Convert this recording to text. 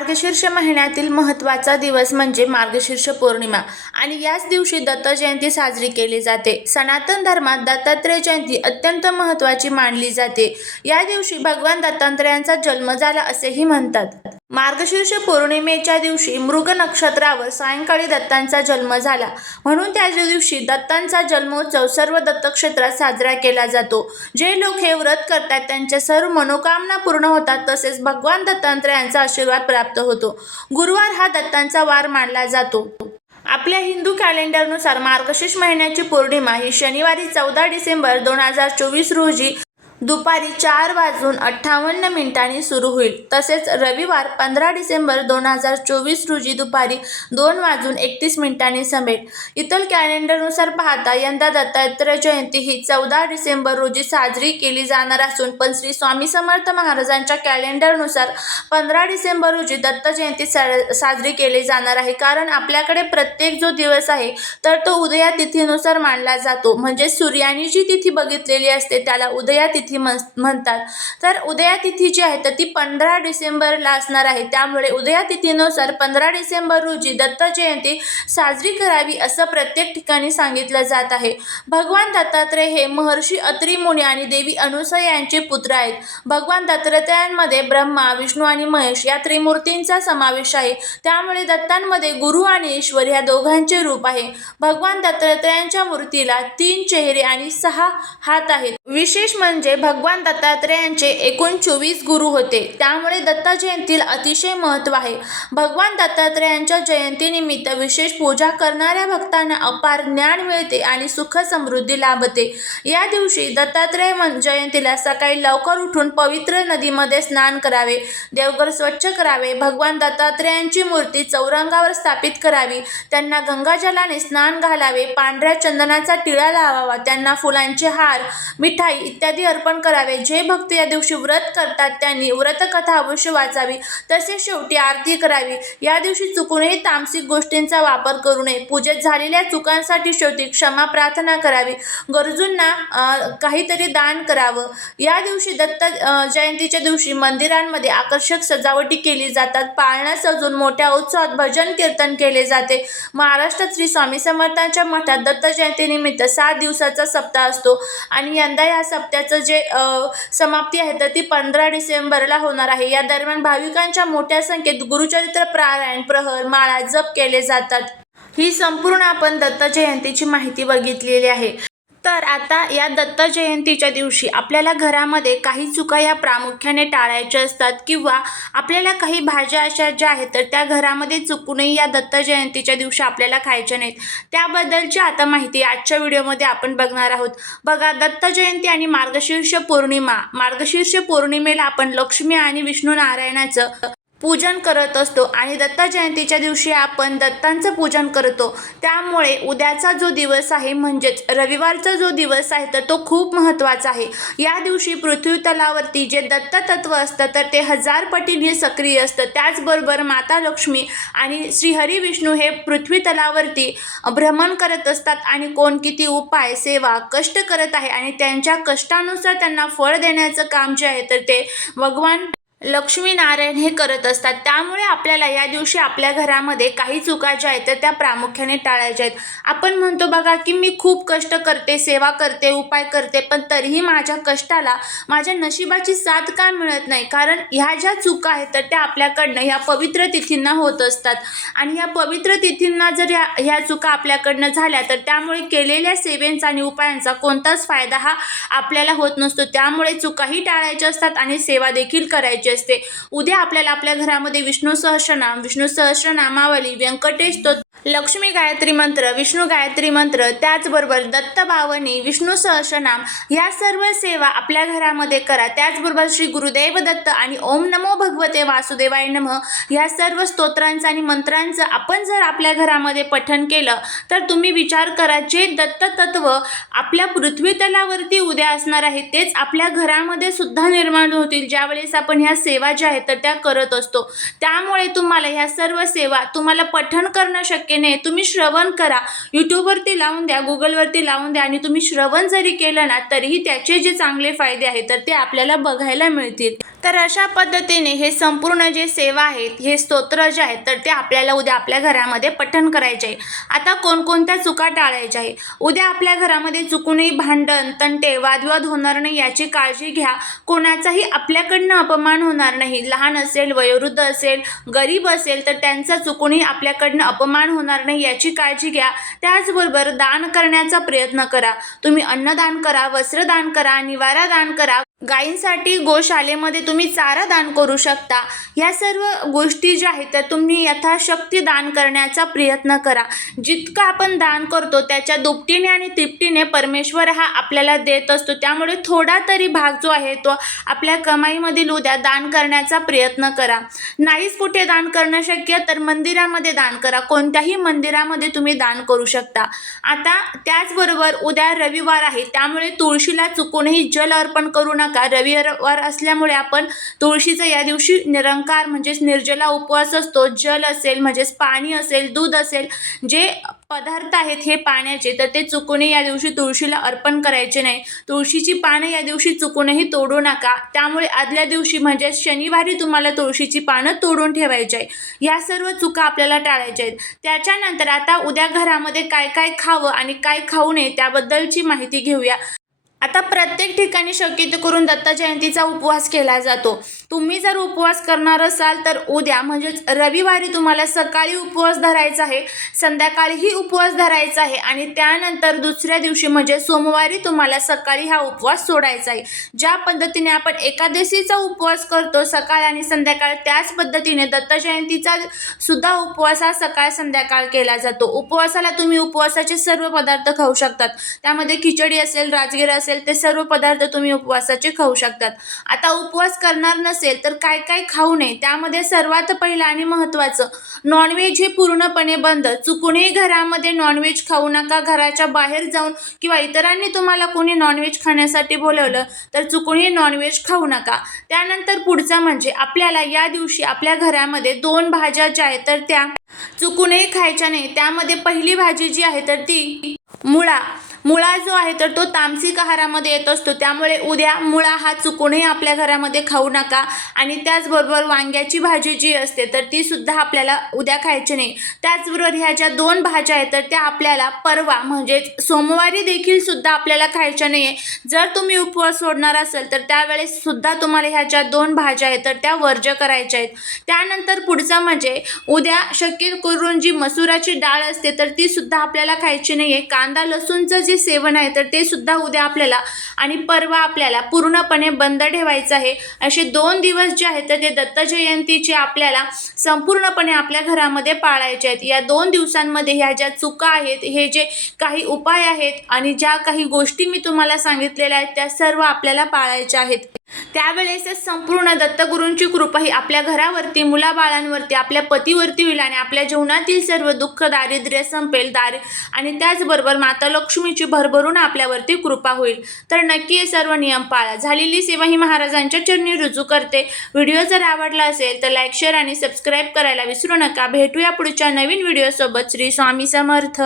मार्गशीर्ष महिन्यातील महत्त्वाचा दिवस म्हणजे मार्गशीर्ष पौर्णिमा. आणि याच दिवशी दत्त जयंती साजरी केली जाते. सनातन धर्मात दत्तात्रय जयंती अत्यंत महत्त्वाची मानली जाते. या दिवशी भगवान दत्तात्रयांचा जन्म झाला असेही म्हणतात. मार्गशीर्ष पौर्णिमेच्या दिवशी मृग नक्षत्रावर सायंकाळी दत्तांचा जन्म झाला. म्हणून त्या दिवशी दत्तांचा जन्मोत्सव सर्व दत्तक्षेत्रात साजरा केला जातो. जे लोक हे व्रत करतात त्यांच्या सर्व मनोकामना पूर्ण होतात तसेच भगवान दत्तात्रयांचा आशीर्वाद प्राप्त होतो. गुरुवार हा दत्तांचा वार मानला जातो. आपल्या हिंदू कॅलेंडरनुसार मार्गशीर्ष महिन्याची पौर्णिमा ही शनिवारी चौदा डिसेंबर दोन हजार चोवीस रोजी दुपारी चार वाजून अठ्ठावन्न मिनिटांनी सुरू होईल. तसेच रविवार पंधरा डिसेंबर दोन हजार चोवीस रोजी दुपारी दोन वाजून एकतीस मिनिटांनी संपेल इतर कॅलेंडरनुसार पाहता यंदा दत्तात्रय जयंती ही चौदा डिसेंबर रोजी साजरी केली जाणार असून पण श्री स्वामी समर्थ महाराजांच्या कॅलेंडरनुसार पंधरा डिसेंबर रोजी दत्त जयंती सा साजरी केली जाणार आहे. कारण आपल्याकडे प्रत्येक जो दिवस आहे तर तो उदया तिथीनुसार मानला जातो. म्हणजे सूर्याने जी तिथी बघितलेली असते त्याला उदया तिथी म्हण म्हणतात. तर उदया तिथी जी आहे तर ती पंधरा डिसेंबरला असणार आहे. त्यामुळे उदया तिथीनुसार पंधरा डिसेंबर रोजी दत्त जयंती साजरी करावी असं प्रत्येक ठिकाणी सांगितलं जात आहे. भगवान दत्तात्रय हे महर्षी अत्री मुनी आणि देवी अनुसया यांचे पुत्र आहेत. भगवान दत्तात्रयांमध्ये ब्रह्मा विष्णू आणि महेश या त्रिमूर्तींचा समावेश आहे. त्यामुळे दत्तांमध्ये गुरु आणि ईश्वर या दोघांचे रूप आहे. भगवान दत्तात्रयांच्या मूर्तीला तीन चेहरे आणि सहा हात आहेत. विशेष म्हणजे भगवान दत्तात्रयांचे एकूण चोवीस गुरु होते. त्यामुळे दत्ता जयंतीला अतिशय महत्त्व आहे. भगवान दत्तात्रेयांच्या जयंतीनिमित्त विशेष पूजा करणाऱ्या भक्तांना अपार ज्ञान मिळते आणि सुख समृद्धी लाभते. या दिवशी दत्तात्रेय जयंतीला सकाळी लवकर उठून पवित्र नदीमध्ये स्नान करावे देवघर स्वच्छ करावे भगवान दत्तात्रेयांची मूर्ती चौरंगावर स्थापित करावी त्यांना गंगाजलाने स्नान घालावे पांढऱ्या चंदनाचा टिळा लावावा त्यांना फुलांचे हार मिठाई इत्यादी अर्पण करावे. जे भक्त या दिवशी व्रत करतात त्यांनी व्रतकथा अवश्य वाचावी. तसेच शेवटी आरती करावी. या दिवशी चुकूनही तामसिक गोष्टींचा वापर करू नये. पूजेत झालेल्या चुकांसाठी शेवटी क्षमा प्रार्थना करावी. गरजूंना काहीतरी दान करावं. या दिवशी दत्त जयंतीच्या दिवशी मंदिरांमध्ये आकर्षक सजावटी केली जातात. पाळणा सजून मोठ्या उत्सवात भजन कीर्तन केले जाते. महाराष्ट्रात श्री स्वामी समर्थांच्या मठात दत्त जयंतीनिमित्त सात दिवसाचा सप्ताह असतो. आणि यंदा या सप्त्याचं जे समाप्ती आहे. तर ती पंधरा डिसेंबरला होणार आहे. या दरम्यान भाविकांच्या मोठ्या संख्येत गुरुचरित्र पारायण प्रहर माळा जप केले जातात. ही संपूर्ण आपण दत्त जयंतीची माहिती बघितलेली आहे. तर आता या दत्त जयंतीच्या दिवशी आपल्याला घरामध्ये काही चुका या प्रामुख्याने टाळायच्या असतात किंवा आपल्याला काही भाज्या अशा ज्या आहेत तर त्या घरामध्ये चुकूनही या दत्त जयंतीच्या दिवशी आपल्याला खायच्या नाहीत. त्याबद्दलची आता माहिती आजच्या व्हिडिओमध्ये आपण बघणार आहोत. बघा दत्त जयंती आणि मार्गशीर्ष पौर्णिमा. मार्गशीर्ष पौर्णिमेला आपण लक्ष्मी आणि विष्णू नारायणाचं पूजन करत असतो आणि दत्त जयंतीच्या दिवशी आपण दत्तांचं पूजन करतो. त्यामुळे उद्याचा जो दिवस आहे म्हणजेच रविवारचा जो दिवस आहे तर तो खूप महत्त्वाचा आहे. या दिवशी पृथ्वी तलावरती जे दत्त तत्व असतं तर ते हजार पटीने सक्रिय असतं. त्याचबरोबर माता लक्ष्मी आणि श्रीहरी विष्णू हे पृथ्वी तलावरती भ्रमण करत असतात आणि कोण किती उपाय सेवा कष्ट करत आहे आणि त्यांच्या कष्टानुसार त्यांना फळ देण्याचं काम जे आहे तर ते भगवान लक्ष्मीनारायण हे करत असतात. त्यामुळे आपल्याला या दिवशी आपल्या घरामध्ये काही चुका ज्या आहेत तर त्या प्रामुख्याने टाळायच्या आहेत. आपण म्हणतो बघा की मी खूप कष्ट करते सेवा करते उपाय करते पण तरीही माझ्या कष्टाला माझ्या नशिबाची साथ का मिळत नाही? कारण ह्या ज्या चुका आहेत तर त्या आपल्याकडनं ह्या पवित्र तिथींना होत असतात. आणि या पवित्र तिथींना जर या ह्या चुका आपल्याकडनं झाल्या तर त्यामुळे केलेल्या सेवेंचा आणि उपायांचा कोणताच फायदा हा आपल्याला होत नसतो. त्यामुळे चुकाही टाळायच्या असतात आणि सेवा देखील करायची असते. उद्या आपल्याला आपल्या घरामध्ये विष्णू सहस्रनाम विष्णू सहस्रनामावली व्यंकटेश स्तोत्र लक्ष्मी गायत्री मंत्र विष्णू गायत्री मंत्र त्याचबरोबर दत्त भावनी विष्णू सहस्रनाम ह्या सर्व सेवा आपल्या घरामध्ये करा. त्याचबरोबर श्री गुरुदेव दत्त आणि ओम नमो भगवते वासुदेवाय नम ह्या सर्व स्तोत्रांचं आणि मंत्रांचं आपण जर आपल्या घरामध्ये पठण केलं तर तुम्ही विचार करा जे दत्त तत्व आपल्या पृथ्वी तलावरती उद्या असणार आहे तेच आपल्या घरामध्ये सुद्धा निर्माण होतील. ज्यावेळेस आपण ह्या सेवा ज्या आहेत तर त्या करत असतो. त्यामुळे तुम्हाला ह्या सर्व सेवा तुम्हाला पठण करणं शक्य नाही. तुम्ही श्रवण करा. यूट्यूबवरती लावून द्या गुगलवरती लावून द्या आणि तुम्ही श्रवण जरी केलं ना तरीही त्याचे जे चांगले फायदे आहेत तर ते आपल्याला बघायला मिळतील. तर अशा पद्धतीने हे संपूर्ण जे सेवा आहेत हे स्तोत्र जे आहेत तर ते आपल्याला उद्या आपल्या घरामध्ये पठण करायचे आहे. आता कोणकोणत्या चुका टाळायच्या आहे? उद्या आपल्या घरामध्ये चुकूनही भांडण तंटे वादविवाद होणार नाही याची काळजी घ्या. कोणाचाही आपल्याकडनं अपमान होणार नाही. लहान असेल वयोवृद्ध असेल गरीब असेल तर त्यांचा चुकूनही आपल्याकडनं अपमान होणार नाही याची काळजी घ्या. त्याचबरोबर दान करण्याचा प्रयत्न करा. तुम्ही अन्नदान करा वस्त्रदान करा निवारा दान करा. गायींसाठी गोशालेमध्ये तुम्ही चारा दान करू शकता. या सर्व गोष्टी ज्या आहेत तर तुम्ही यथाशक्ती दान करण्याचा प्रयत्न करा. जितकं आपण दान करतो त्याच्या दुपटीने आणि तिपटीने परमेश्वर हा आपल्याला देत असतो. त्यामुळे थोडा तरी भाग जो आहे तो आपल्या कमाईमधील उद्या दान करण्याचा प्रयत्न करा. नाहीच कुठे दान करणं शक्य तर मंदिरामध्ये दान करा. कोणत्याही मंदिरामध्ये तुम्ही दान करू शकता. आता त्याचबरोबर उद्या रविवार आहे त्यामुळे तुळशीला चुकूनही जल अर्पण करू नका. रविवार असल्यामुळे आपण तुळशीचा या दिवशी निरंकार म्हणजेच निर्जला उपवास असतो. जल असेल म्हणजेच पाणी असेल दूध असेल जे पदार्थ आहेत हे पाण्याचे तर ते चुकूने या दिवशी तुळशीला अर्पण करायचे नाही. तुळशीची पानं या दिवशी चुकूनही तोडू नका. त्यामुळे आदल्या दिवशी म्हणजे शनिवारी तुम्हाला तुळशीची पानं तोडून ठेवायची आहे. या सर्व चुका आपल्याला टाळायच्या आहेत. त्याच्यानंतर आता उद्या घरामध्ये काय काय खावं आणि काय खाऊ नये त्याबद्दलची माहिती घेऊया. आता प्रत्येक ठिकाणी शक्यतो करून दत्त जयंतीचा उपवास केला जातो. तुम्ही जर उपवास करणार असाल तर उद्या म्हणजेच रविवारी तुम्हाला सकाळी उपवास धरायचा आहे संध्याकाळीही उपवास धरायचा आहे आणि त्यानंतर दुसऱ्या दिवशी म्हणजे सोमवारी तुम्हाला सकाळी हा उपवास सोडायचा आहे. ज्या पद्धतीने आपण एकादशीचा उपवास करतो सकाळ आणि संध्याकाळ त्याच पद्धतीने दत्त जयंतीचा सुद्धा उपवास हा सकाळ संध्याकाळ केला जातो. उपवासाला तुम्ही उपवासाचे सर्व पदार्थ खाऊ शकतात. त्यामध्ये खिचडी असेल राजगिरा असेल ते सर्व पदार्थ तुम्ही उपवासाचे खाऊ शकतात. आता उपवास करणार नसेल तर काय काय खाऊ नये? त्यामध्ये सर्वात पहिलं आणि महत्त्वाचं नॉनव्हेज हे पूर्णपणे बंद. चुकूनही घरामध्ये नॉनव्हेज खाऊ नका. घराच्या बाहेर जाऊन किंवा इतरांनी तुम्हाला कोणी नॉनव्हेज खाण्यासाठी बोलवलं तर चुकूनही नॉनव्हेज खाऊ नका. त्यानंतर पुढचा म्हणजे आपल्याला या दिवशी आपल्या घरामध्ये दोन भाज्या ज्या आहेत तर त्या चुकूनही खायच्या नाही. त्यामध्ये पहिली भाजी जी आहे तर ती मुळा. मुळा जो आहे तर तो तामसिक आहारामध्ये येत असतो. त्यामुळे उद्या मुळा हा चुकूनही आपल्या घरामध्ये खाऊ नका आणि त्याचबरोबर वांग्याची भाजी जी असते तर ती सुद्धा आपल्याला उद्या खायची नाही. त्याचबरोबर ह्या ज्या दोन भाज्या आहेत तर त्या आपल्याला परवा म्हणजेच सोमवारी देखील सुद्धा आपल्याला खायच्या नाही आहे जर तुम्ही उपवास सोडणार असेल तर त्यावेळेस सुद्धा तुम्हाला ह्या ज्या दोन भाज्या आहेत तर त्या वर्ज्य करायच्या आहेत. त्यानंतर पुढचं म्हणजे उद्या शक्य करून जी मसुराची डाळ असते तर ती सुद्धा आपल्याला खायची नाही आहे कांदा लसूणचं जे सेवन आहे तर ते सुद्धा उद्या आपल्याला. आणि परवा आपल्याला पूर्णपणे बंद ठेवायचं आहे. असे दोन दिवस जे आहेत तर ते दत्त जयंतीचे आपल्याला संपूर्णपणे आपल्या घरामध्ये पाळायचे आहेत. या दोन दिवसांमध्ये ह्या ज्या चुका आहेत हे जे काही उपाय आहेत आणि ज्या काही गोष्टी मी तुम्हाला सांगितलेल्या आहेत त्या सर्व आपल्याला पाळायच्या आहेत. त्यावेळेस संपूर्ण दत्तगुरूंची कृपा ही आपल्या घरावरती मुलाबाळांवरती आपल्या पतीवरती होईल आणि आपल्या जीवनातील सर्व दुःख दारिद्र्य संपेल दारि आणि त्याचबरोबर माता लक्ष्मीची भरभरून आपल्यावरती कृपा होईल. तर नक्की हे सर्व नियम पाळा. झालेली सेवा ही महाराजांच्या चरणी रुजू करते. व्हिडिओ जर आवडला असेल तर लाईक शेअर आणि सबस्क्राईब करायला विसरू नका. भेटूया पुढच्या नवीन व्हिडिओसोबत. श्री स्वामी समर्थ.